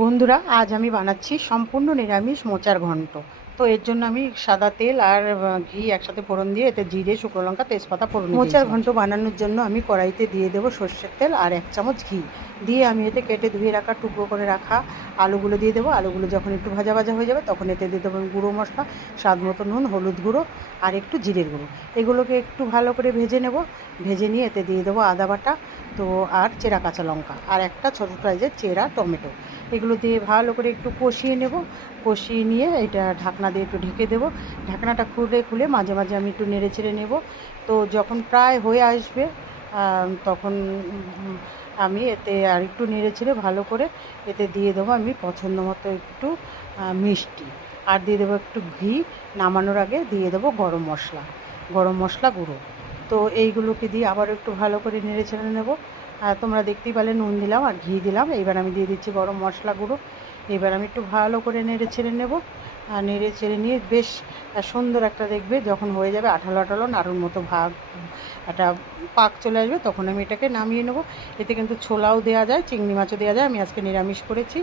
বন্ধুরা, আজ আমি বানাচ্ছি সম্পূর্ণ নিরামিষ মোচার ঘন্ট। তো এর জন্য আমি সাদা তেল আর ঘি একসাথে ফোড়ন দিয়ে এতে জিরে, শুকনো লঙ্কা, তেজপাতা ফোড়ন মোচার ঘন্ট বানানোর জন্য আমি কড়াইতে দিয়ে দেবো সর্ষের তেল আর 1 চামচ ঘি দিয়ে আমি এতে কেটে ধুয়ে রাখা, টুকরো করে রাখা আলুগুলো দিয়ে দেবো। আলুগুলো যখন একটু ভাজা ভাজা হয়ে যাবে তখন এতে দিয়ে দেবো গুঁড়ো মশলা, স্বাদ মতো নুন, হলুদ গুঁড়ো আর একটু জিরের গুঁড়ো। এগুলোকে একটু ভালো করে ভেজে নেব। ভেজে নিয়ে এতে দিয়ে দেবো আদা বাটা, তো আর চেরা কাঁচা লঙ্কা আর একটা ছোটো সাইজের চেরা টমেটো। এগুলো দিয়ে ভালো করে একটু কষিয়ে নেব। কষিয়ে নিয়ে এটা ঢাকনা দিয়ে একটু ঢেকে দেবো। ঢাকনাটা খুলে মাঝে মাঝে আমি একটু নেড়ে চেড়ে নেব। তো যখন প্রায় হয়ে আসবে তখন আমি এতে আর একটু নেড়ে চেড়ে ভালো করে এতে দিয়ে দেবো আমি পছন্দ মতো একটু মিষ্টি, আর দিয়ে দেবো একটু ঘি। নামানোর আগে দিয়ে দেবো গরম মশলা গুঁড়ো। তো এইগুলোকে দিয়ে আবার একটু ভালো করে নেড়ে চেড়ে নেব। তোমরা দেখতেই পেলে নুন দিলাম আর ঘি দিলাম। এইবার আমি দিয়ে দিচ্ছি গরম মশলা গুঁড়ো। এবার আমি একটু ভালো করে নেড়ে ছেড়ে নেব। আর নেড়ে ছেড়ে নিয়ে বেশ সুন্দর একটা দেখবে যখন হয়ে যাবে আঠালো আঠালো নাড়ুর মতো একটা পাক চলে আসবে, তখন আমি এটাকে নামিয়ে নেব। এতে কিন্তু ছোলাও দেওয়া যায়, চিংড়ি মাছও দেওয়া যায়। আমি আজকে নিরামিষ করেছি।